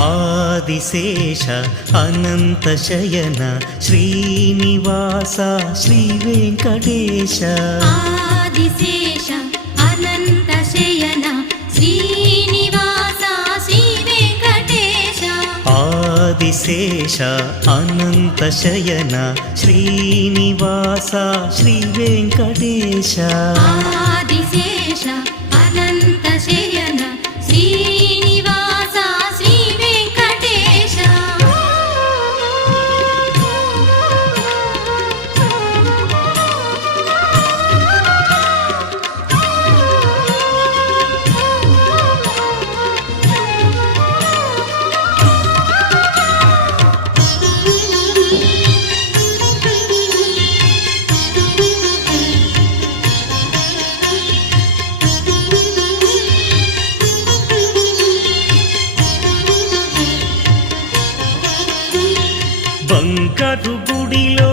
ఆదిశేష అనంత శయన శ్రీనివాస శ్రీ వెంకటేశ ఆదిశేష అనంత శయన శ్రీనివాస శ్రీ వెంకటేశ ఆదిశేష అనంత శయన శ్రీనివాస శ్రీ వెంకటేశ ఆదిశేష అనంత శయన Srinivasa Shri Venkatesha bunker గుడిలో